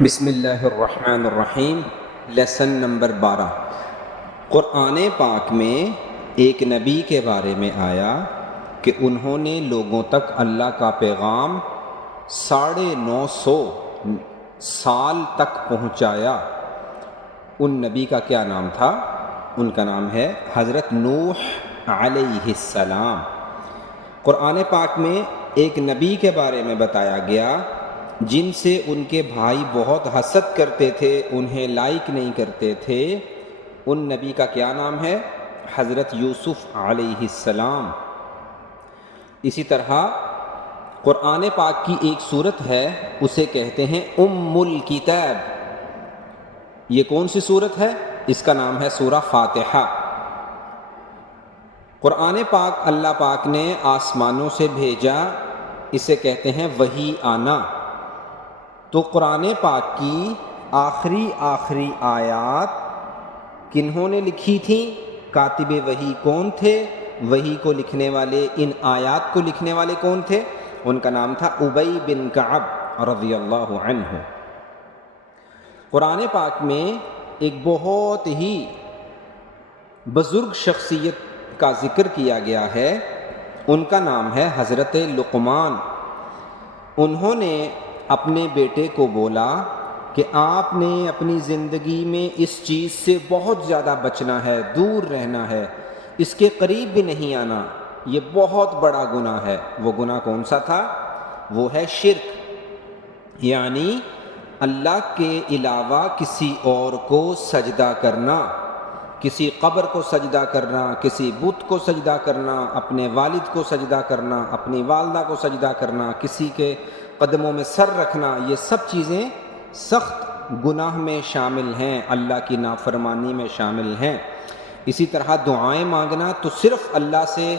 بسم اللہ الرحمن الرحیم۔ Lesson number 12۔ قرآن پاک میں ایک نبی کے بارے میں آیا کہ انہوں نے لوگوں تک اللہ کا پیغام 950 سال تک پہنچایا۔ ان نبی کا کیا نام تھا؟ ان کا نام ہے حضرت نوح علیہ السلام۔ قرآن پاک میں ایک نبی کے بارے میں بتایا گیا جن سے ان کے بھائی بہت حسد کرتے تھے، انہیں لائک نہیں کرتے تھے۔ ان نبی کا کیا نام ہے؟ حضرت یوسف علیہ السلام۔ اسی طرح قرآن پاک کی ایک سورت ہے، اسے کہتے ہیں ام الکتاب۔ یہ کون سی سورت ہے؟ اس کا نام ہے سورہ فاتحہ۔ قرآن پاک اللہ پاک نے آسمانوں سے بھیجا، اسے کہتے ہیں وحی آنا۔ تو قرآن پاک کی آخری آیات کنہوں نے لکھی تھیں؟ کاتب وحی کون تھے؟ وحی کو لکھنے والے، ان آیات کو لکھنے والے کون تھے؟ ان کا نام تھا ابی بن کعب رضی اللہ عنہ۔ قرآن پاک میں ایک بہت ہی بزرگ شخصیت کا ذکر کیا گیا ہے، ان کا نام ہے حضرت لقمان۔ انہوں نے اپنے بیٹے کو بولا کہ آپ نے اپنی زندگی میں اس چیز سے بہت زیادہ بچنا ہے، دور رہنا ہے، اس کے قریب بھی نہیں آنا، یہ بہت بڑا گناہ ہے۔ وہ گناہ کون سا تھا؟ وہ ہے شرک، یعنی اللہ کے علاوہ کسی اور کو سجدہ کرنا، کسی قبر کو سجدہ کرنا، کسی بت کو سجدہ کرنا، اپنے والد کو سجدہ کرنا، اپنی والدہ کو سجدہ کرنا، کسی کے قدموں میں سر رکھنا، یہ سب چیزیں سخت گناہ میں شامل ہیں، اللہ کی نافرمانی میں شامل ہیں۔ اسی طرح دعائیں مانگنا تو صرف اللہ سے،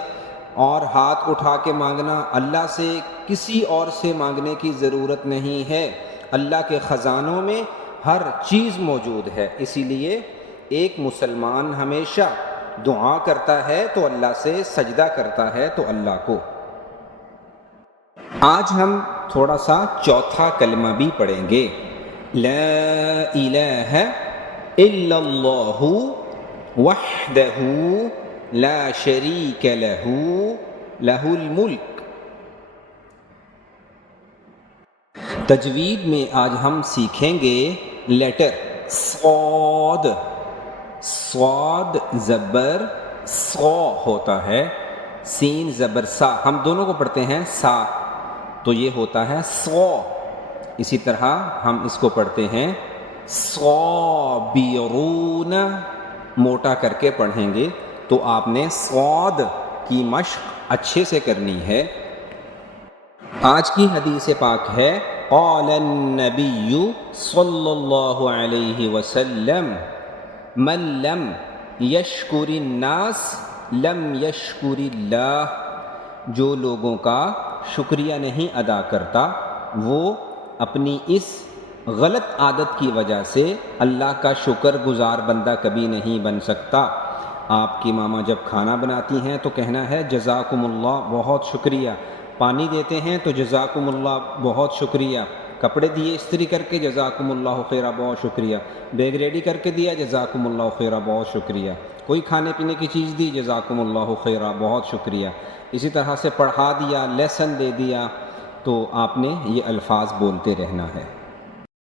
اور ہاتھ اٹھا کے مانگنا، اللہ سے کسی اور سے مانگنے کی ضرورت نہیں ہے۔ اللہ کے خزانوں میں ہر چیز موجود ہے، اسی لیے ایک مسلمان ہمیشہ دعا کرتا ہے تو اللہ سے، سجدہ کرتا ہے تو اللہ کو۔ آج ہم تھوڑا سا چوتھا کلمہ بھی پڑھیں گے، لا الہ الا اللہ وحدہ لا شریک لہ لہ الملک۔ تجوید میں آج ہم سیکھیں گے لیٹر صاد۔ صاد زبر صا ہوتا ہے، سین زبر سا، ہم دونوں کو پڑھتے ہیں سا، تو یہ ہوتا ہے صا۔ اسی طرح ہم اس کو پڑھتے ہیں صابرون، موٹا کر کے پڑھیں گے تو آپ نے صاد کی مشق اچھے سے کرنی ہے۔ آج کی حدیث پاک ہے قال النبی صلی اللہ علیہ وسلم من لم یشکر الناس لم یشکر اللہ۔ جو لوگوں کا شکریہ نہیں ادا کرتا، وہ اپنی اس غلط عادت کی وجہ سے اللہ کا شکر گزار بندہ کبھی نہیں بن سکتا۔ آپ کی ماما جب کھانا بناتی ہیں تو کہنا ہے جزاکم اللہ، بہت شکریہ۔ پانی دیتے ہیں تو جزاکم اللہ، بہت شکریہ۔ کپڑے دیے استری کر کے جزاکم اللہ خیرہ، بہت شکریہ۔ بیگ ریڈی کر کے دیا جزاکم اللہ خیرہ، بہت شکریہ۔ کوئی کھانے پینے کی چیز دی جزاکم اللہ خیرہ، بہت شکریہ۔ اسی طرح سے پڑھا دیا، لیسن دے دیا، تو آپ نے یہ الفاظ بولتے رہنا ہے۔